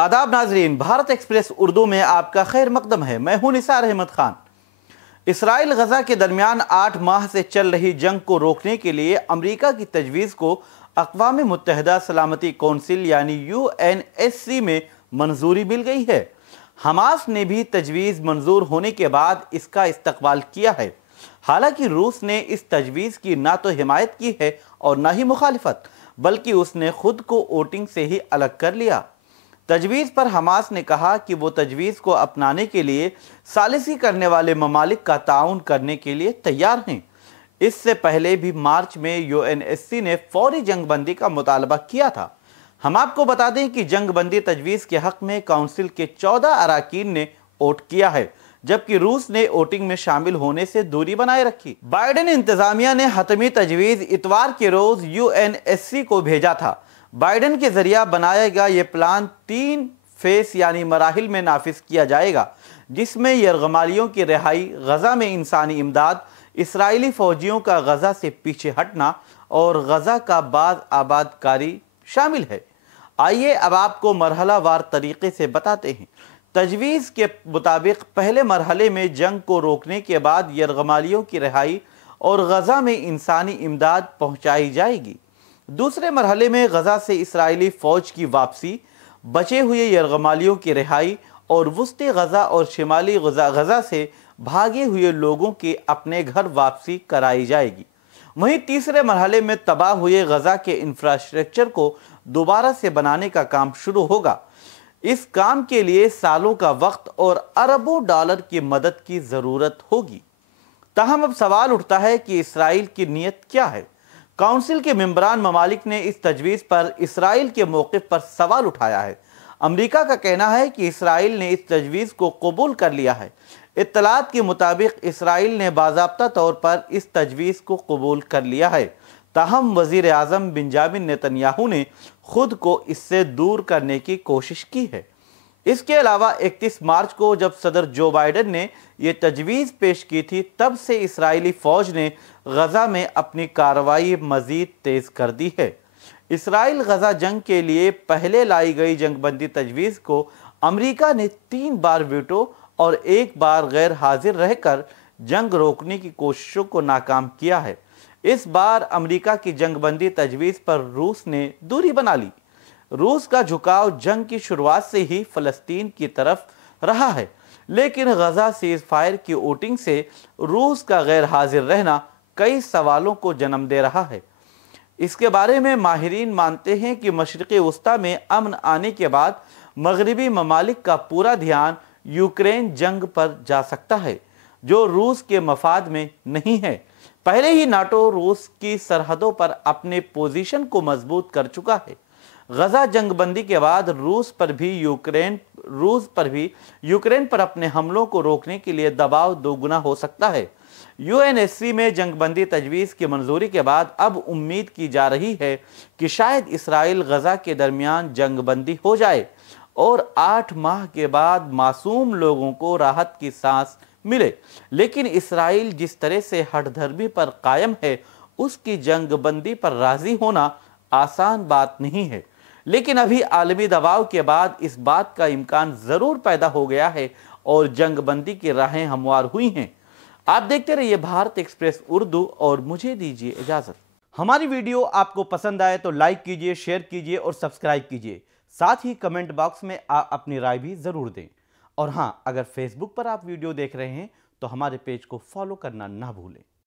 आदाब नाजरीन, भारत एक्सप्रेस उर्दू में आपका खैर मकदम है। मैं हूं निसार अहमद खान। इसराइल गजा के दरमियान 8 माह से चल रही जंग को रोकने के लिए अमेरिका की तजवीज़ को अक़वाम मुत्तहिदा सलामती कौंसिल यानी UNSC में मंजूरी मिल गई है। हमास ने भी तजवीज़ मंजूर होने के बाद इसका इस्तक़बाल किया है। हालांकि रूस ने इस तजवीज़ की ना तो हिमायत की है और ना ही मुखालिफत, बल्कि उसने खुद को वोटिंग से ही अलग कर लिया। तजवीज़ पर हमास ने कहा कि वो तजवीज़ को अपनाने के लिए सालिसी करने वाले ममालिक का ताउन करने के लिए तैयार हैं। इससे पहले भी मार्च में UNSC ने फौरी जंगबंदी का मुतालबा किया था। हम आपको बता दें कि जंगबंदी तजवीज़ के हक़ में काउंसिल के 14 अराकीन ने वोट किया है, जबकि रूस ने वोटिंग में शामिल होने से दूरी बनाए रखी। बाइडेन इंतजामिया ने हतमी तजवीज़ इतवार के रोज़ UNSC को भेजा था। बाइडेन के जरिया बनाया गया ये प्लान 3 फेस यानी मराहिल में नाफिज किया जाएगा, जिसमें यरगमालियों की रिहाई, गजा में इंसानी इमदाद, इसराइली फौजियों का गजा से पीछे हटना और गजा का बाज़ आबादकारी शामिल है। आइए अब आपको मरहलावार तरीके से बताते हैं। तजवीज़ के मुताबिक पहले मरहले में जंग को रोकने के बाद यरगमालियों की रिहाई और गजा में इंसानी इमदाद पहुँचाई जाएगी। दूसरे मरहले में गजा से इसराइली फ़ौज की वापसी, बचे हुए यरगमालियों की रिहाई और वस्ती गजा और शिमाली गजा से भागे हुए लोगों की अपने घर वापसी कराई जाएगी। वहीं तीसरे मरहले में तबाह हुए गजा के इंफ्रास्ट्रक्चर को दोबारा से बनाने का काम शुरू होगा। इस काम के लिए सालों का वक्त और अरबों डॉलर की मदद की ज़रूरत होगी। ताहम अब सवाल उठता है कि इसराइल की नीयत क्या है। काउंसिल के मेंबरान ममालिक ने इस तजवीज़ पर इसराइल के मौक़िफ़ पर सवाल उठाया है। अमेरिका का कहना है कि इसराइल ने इस तजवीज़ को कबूल कर लिया है। इत्तलात के मुताबिक इसराइल ने बाज़ाब्ता तौर पर इस तजवीज़ को कबूल कर लिया है। ताहम वज़ीर आज़म बेंजामिन नेतन्याहू ने खुद को इससे दूर करने की कोशिश की है। इसके अलावा 31 मार्च को जब सदर जो बाइडेन ने यह तजवीज़ पेश की थी, तब से इसराइली फ़ौज ने गजा में अपनी कार्रवाई मज़ीद तेज़ कर दी है। इसराइल गजा जंग के लिए पहले लाई गई जंगबंदी तजवीज़ को अमेरिका ने 3 बार वीटो और 1 बार गैर हाजिर रहकर जंग रोकने की कोशिशों को नाकाम किया है। इस बार अमेरिका की जंगबंदी तजवीज़ पर रूस ने दूरी बना ली। रूस का झुकाव जंग की शुरुआत से ही फ़लस्तीन की तरफ रहा है, लेकिन गजा सीज़ फायर की वोटिंग से रूस का गैर हाजिर रहना कई सवालों को जन्म दे रहा है। इसके बारे में माहिरीन मानते हैं कि मशरिक़ी वस्ता में अमन आने के बाद मगरबी ममालिक का पूरा ध्यान यूक्रेन जंग पर जा सकता है, जो रूस के मफाद में नहीं है। पहले ही नाटो रूस की सरहदों पर अपने पोजीशन को मजबूत कर चुका है। गजा जंगबंदी के बाद रूस पर भी यूक्रेन पर अपने हमलों को रोकने के लिए दबाव दोगुना हो सकता है। UNSC में जंगबंदी तजवीज़ की मंजूरी के बाद अब उम्मीद की जा रही है कि शायद इसराइल गजा के दरमियान जंगबंदी हो जाए और 8 माह के बाद मासूम लोगों को राहत की सांस मिले। लेकिन इसराइल जिस तरह से हठधर्मी पर कायम है, उसकी जंगबंदी पर राजी होना आसान बात नहीं है। लेकिन अभी आलमी दबाव के बाद इस बात का इम्कान ज़रूर पैदा हो गया है और जंगबंदी की राहें हमवार हुई हैं। आप देखते रहिए भारत एक्सप्रेस उर्दू और मुझे दीजिए इजाज़त। हमारी वीडियो आपको पसंद आए तो लाइक कीजिए, शेयर कीजिए और सब्सक्राइब कीजिए। साथ ही कमेंट बॉक्स में आप अपनी राय भी ज़रूर दें। और हाँ, अगर फेसबुक पर आप वीडियो देख रहे हैं तो हमारे पेज को फॉलो करना ना भूलें।